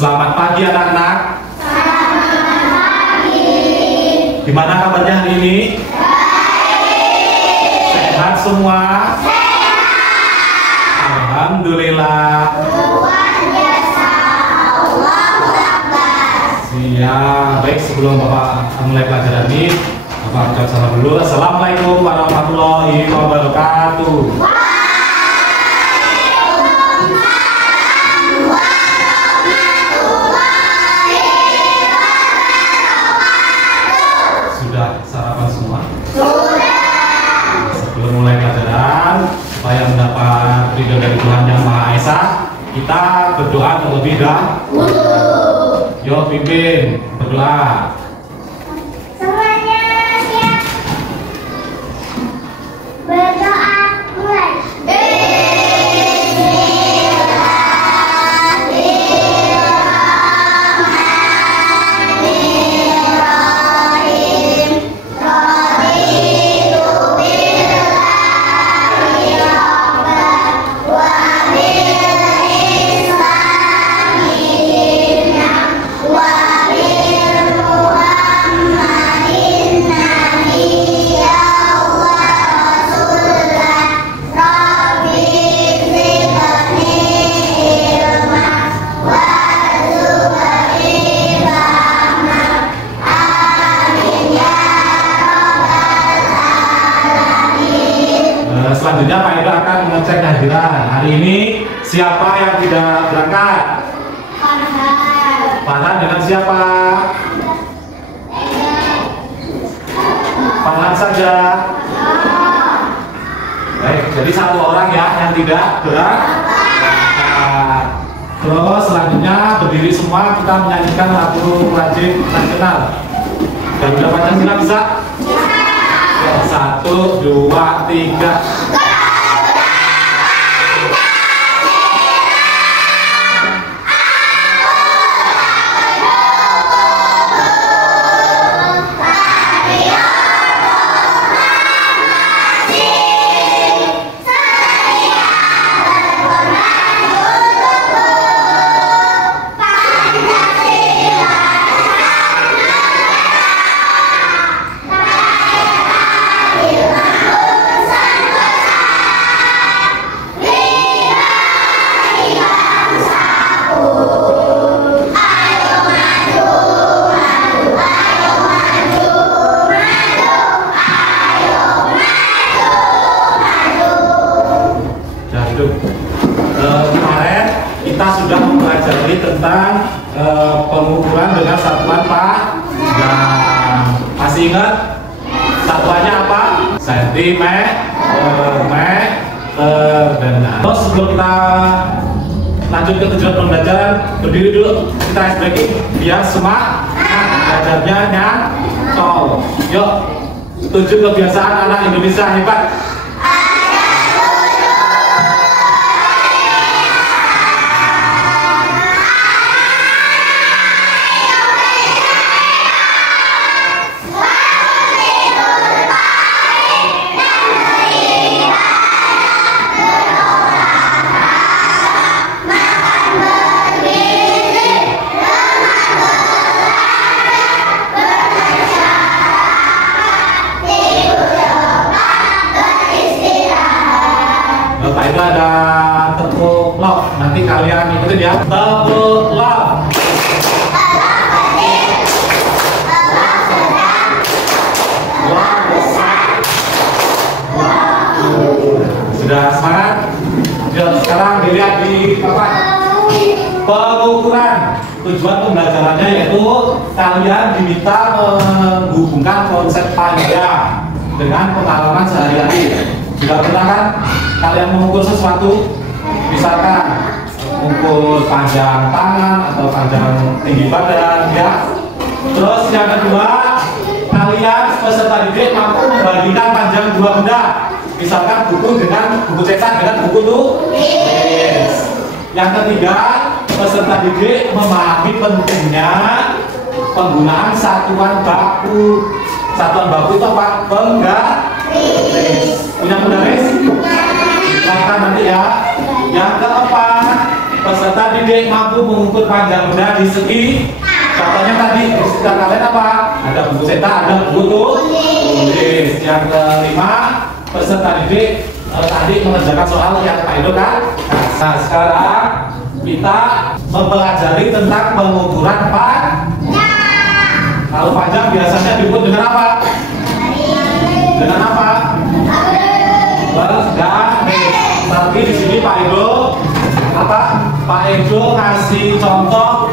Selamat pagi anak-anak. Selamat pagi. Gimana kabarnya hari ini? Baik. Sehat semua? Sehat. Alhamdulillah. Luar biasa. Allahu Akbar. Siap. Baik, sebelum Bapak mulai pelajaran ini, Bapak ucap salam dulu. Assalamualaikum warahmatullahi wabarakatuh. Sudah sarapan semua? Sudah. Sebelum mulai pelajaran, supaya mendapat ridho dari Tuhan Yang Maha Esa, kita berdoa terlebih dahulu. Yuk pimpin berdoa. Semuanya siap. Berdoa mulai. Selanjutnya Pak Ibu akan mengecek kehadiran. Hari ini siapa yang tidak berangkat? Farhan dengan siapa? Farhan saja. Baik, jadi satu orang ya yang tidak berangkat. Terus selanjutnya berdiri semua, kita menyanyikan lagu wajib nasional. Garuda Pancasila bisa? Ya, 1, 2, 3. Kemarin kita sudah mempelajari tentang pengukuran dengan satuan panjang. Masih ingat satuannya apa? Sentimeter, meter, dan terus sebelum kita lanjut ke tujuan pembelajaran, berdiri dulu, kita ice breaking biar semangat belajarnya nyantol. Yuk, 7 kebiasaan anak Indonesia hebat. Bapak itu ada tepuk love, nanti kalian ikutin ya. Tepuk love. Sudah semangat? Yuk, sekarang dilihat di papan. Pengukuran. Tujuan pembelajarannya yaitu kalian diminta menghubungkan konsep panjang dengan pengalaman sehari-hari. Juga pernah kan kalian mengukur sesuatu, misalkan mengukur panjang tangan atau panjang tinggi badan ya. Terus yang kedua, kalian peserta didik mampu membandingkan panjang dua benda, misalkan buku cetak dengan buku tulis. Yang ketiga, peserta didik memahami pentingnya penggunaan satuan baku. Satuan baku itu apa? Penggaris. Punya penggaris? Silakan nanti ya. Yang keempat, peserta didik mampu mengukur panjang benda di segi. Contohnya tadi di sekitar kalian apa? Ada buku cetak, ada buku tulis. Yang kelima, peserta didik tadi mengerjakan soal yang Pak Edo kan. Nah, sekarang kita mempelajari tentang pengukuran panjang. Kalau panjang biasanya diukur dengan apa? Dengan apa? Bergaris. Tapi di sini Pak Edo apa? Pak Edo ngasih contoh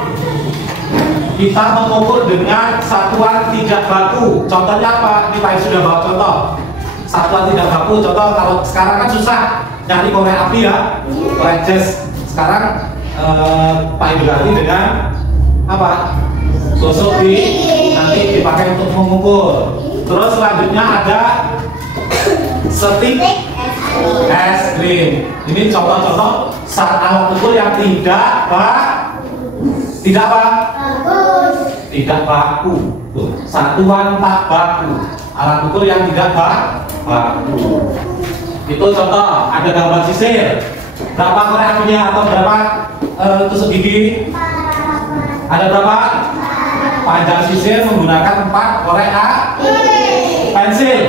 kita mengukur dengan satuan tidak baku. Contohnya apa? Ini Pak Edo sudah bawa contoh. Satuan tidak baku. Contoh kalau sekarang kan susah nyari korek api ya, korek jas. Sekarang Pak Edo ganti dengan apa? Tusuk di nanti dipakai untuk mengukur. Terus selanjutnya ada stik es krim. Ini contoh-contoh alat ukur yang tidak baku. Tuh, satuan tak baku. Alat ukur yang tidak baku. Itu contoh. Ada gambar sisir. Berapa korek apinya atau berapa tusuk gigi? Ada berapa? Panjang sisir menggunakan 4 korek api. Pensil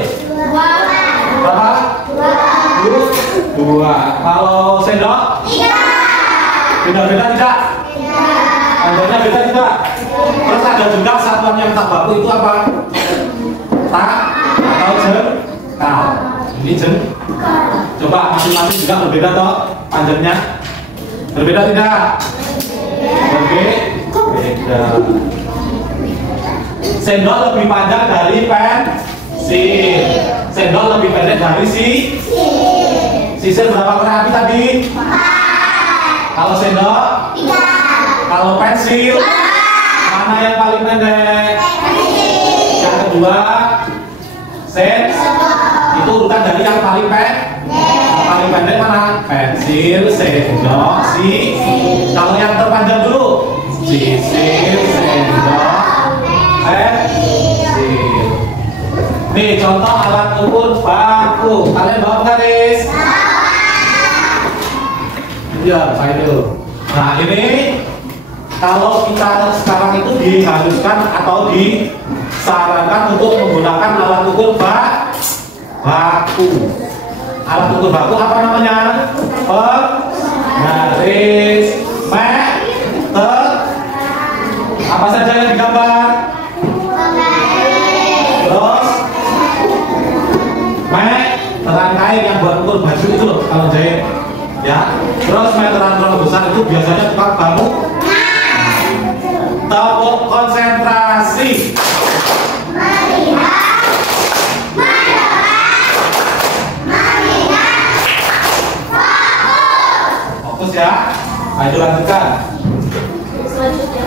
berapa? 2. Kalau sendok? 3. Beda-beda tidak? Panjangnya beda tidak? Terus ada juga satuan yang tak baku itu apa? Tak atau jengkal. Ini jengkal. Coba masing-masing juga berbeda toh panjangnya. Berbeda tidak? Berbeda. Sendok lebih panjang dari pensil. Sendok lebih pendek dari sisir. Berapa korek api tadi? 4. Kalau sendok? 3. Kalau pensil? Mana yang paling pendek? Yang kedua? Itu urutan dari yang paling pendek. Paling pendek mana? Pensil, sendok, Kalau yang terpanjang dulu? Sisir, sendok, pensil. Nih contoh alat ukur baku. Kalian bawa garis? Iya, Pak Edo. Nah ini kalau kita sekarang itu diharuskan atau disarankan untuk menggunakan alat ukur baku. Alat ukur baku apa namanya? Garis, meter. Apa saja yang digambar? Terus meteran kain yang buat ukur baju itu loh kalau jahit ya. Terus meteran terlalu besar itu biasanya tukang bangun. Tepuk konsentrasi. Fokus ya. Ayo lanjutkan.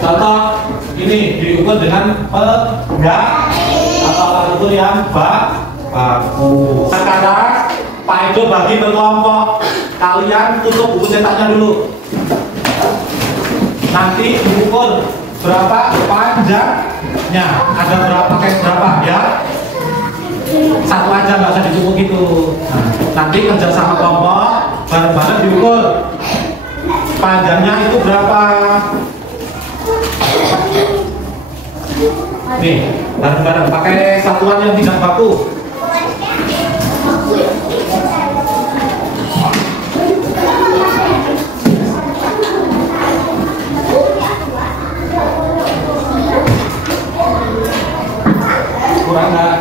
Contoh ini diukur dengan atau alat ukur yang baku. Sekarang Pak Edo bagi berkelompok. Kalian tutup buku cetaknya dulu. Nanti diukur berapa panjangnya. Ada berapa pakai berapa ya? Satu aja nggak usah dicukup gitu. Nah, nanti kerja sama kelompok bareng-bareng diukur. Panjangnya itu berapa? Nih, bareng-bareng pakai satuan yang tidak baku. Kurang nggak?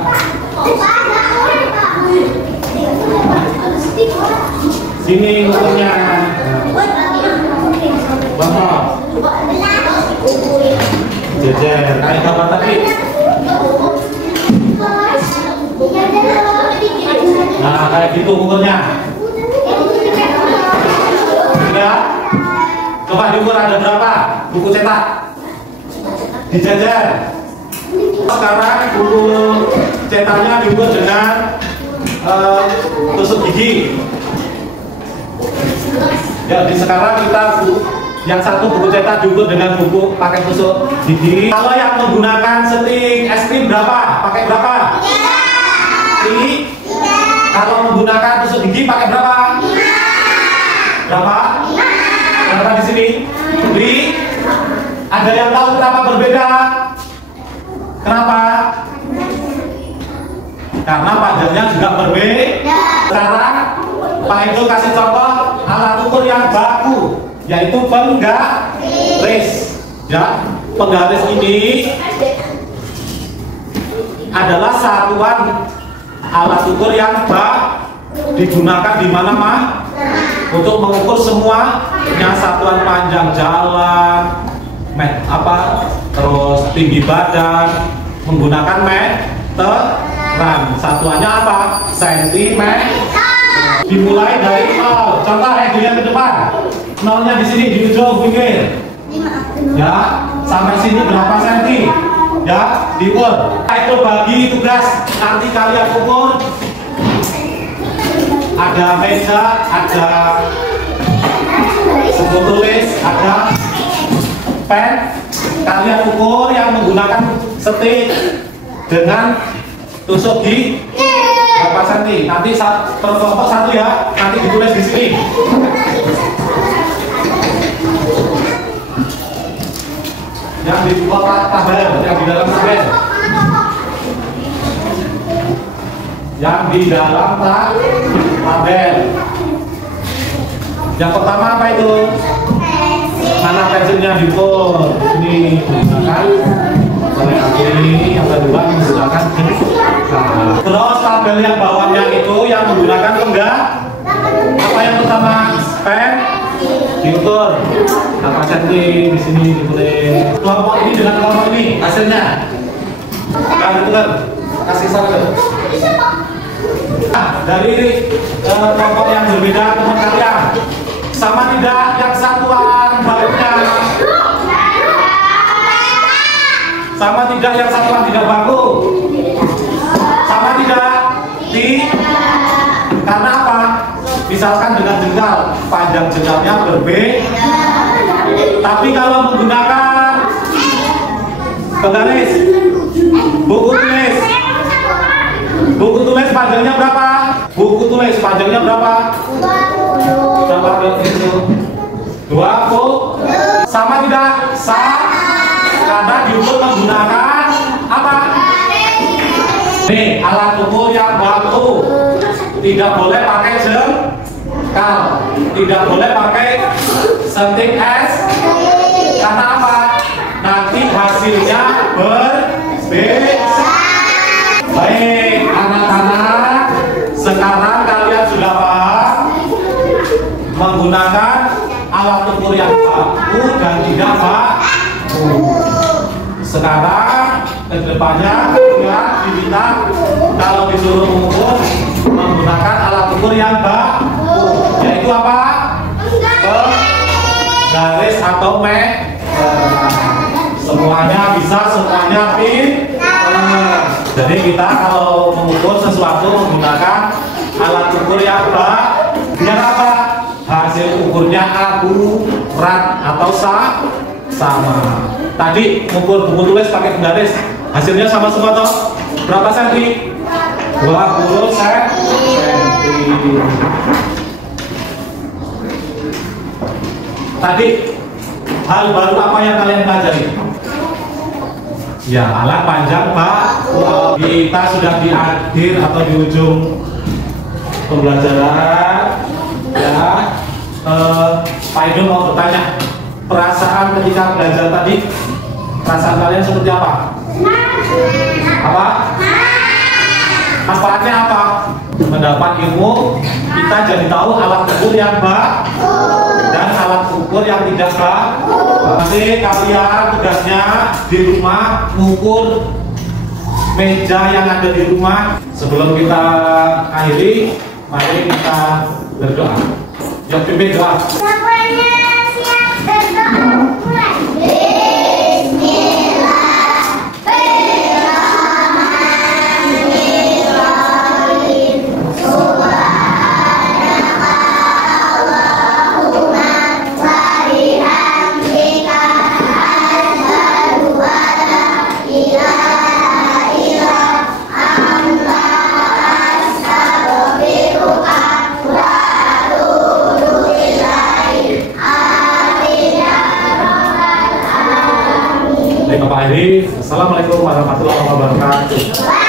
Sini ukurnya. Bangkok. Jejer. Kayak gambar tadi. Nah, kayak gitu ukurnya. Sudah? Coba diukur ada berapa buku cetak? Dijajar. Sekarang buku cetaknya diukur dengan tusuk gigi. Jadi sekarang kita yang satu buku cetak diukur dengan buku pakai tusuk gigi. Kalau yang menggunakan stik es krim berapa? Pakai berapa? 3. Kalau menggunakan tusuk gigi pakai berapa? 5. Berapa? 5. Kenapa di sini? Di ada yang tahu kenapa berbeda? Kenapa? Karena panjangnya juga berbeda. Sekarang Pak Edo kasih contoh alat ukur yang baku, yaitu penggaris. Ya, penggaris ini adalah satuan alat ukur yang digunakan di mana-mana untuk mengukur semuanya, satuan panjang jalan, terus tinggi badan, menggunakan meteran. Satuannya apa? Sentimeter. Dimulai dari 0. Contoh dilihat ke depan. 0-nya di sini di ujung pinggir. Ya, sampai sini berapa senti? Ya, diukur. Itu bagi tugas nanti kalian ukur. Ada meja, ada buku tulis, ada pen. Kalian ukur yang menggunakan stick dengan tusuk di berapa senti. Nanti per kelompok satu ya. Nanti ditulis di sini. Yang di bawah tabel, yang di dalam tabel. Yang di dalam tabel. Yang pertama apa itu? Mana pensilnya diukur? Ini menggunakan ini, yang kedua menggunakan terus tabel yang bawahnya itu yang menggunakan apa yang pertama? Pen diukur berapa senti, di sini ditulis kelompok ini dengan kelompok ini hasilnya. Kalian tukar kasih saran. Dari kelompok yang berbeda teman kalian, sama tidak yang satuan bakunya? Sama tidak yang satuan tidak baku? Sama tidak? Karena apa? Misalkan dengan jengkal, panjang jengkalnya berbeda. Tapi kalau menggunakan penggaris, buku tulis panjangnya berapa? Buku tulis panjangnya berapa? 20. Sama tidak? Karena diukur menggunakan apa? Nih, alat ukur yang baku. Tidak boleh pakai jengkal, tidak boleh pakai sentik es. Karena apa? Nanti hasilnya berbeda. Baik, anak-anak, sekarang kalian sudah paham menggunakan alat ukur yang baku dan tidak baku. Sekarang kedepannya kalian diminta kalau disuruh mengukur menggunakan alat ukur yang baku, yaitu apa? Garis atau semuanya bisa, semuanya pintar. Jadi kita kalau mengukur sesuatu menggunakan alat ukur yang baku, biar apa? Hasil ukurnya akurat atau sama. Tadi mengukur buku tulis pakai penggaris, hasilnya sama semua toh? Berapa senti? 20 senti. Tadi hal baru apa yang kalian pelajari? Ya, alat panjang baku. Kita sudah di akhir atau di ujung pembelajaran. Ya, Pak Edo mau bertanya, perasaan ketika belajar tadi, perasaan kalian seperti apa? Apa? Manfaatnya apa? Mendapat ilmu, kita jadi tahu alat ukur yang baku dan alat ukur yang tidak baku. Nanti kalian tugasnya di rumah mengukur meja yang ada di rumah. Sebelum kita akhiri, mari kita berdoa. Yang pimpin doa. Semuanya siap berdoa. Mulai. Bapak akhiri. Assalamualaikum warahmatullahi wabarakatuh.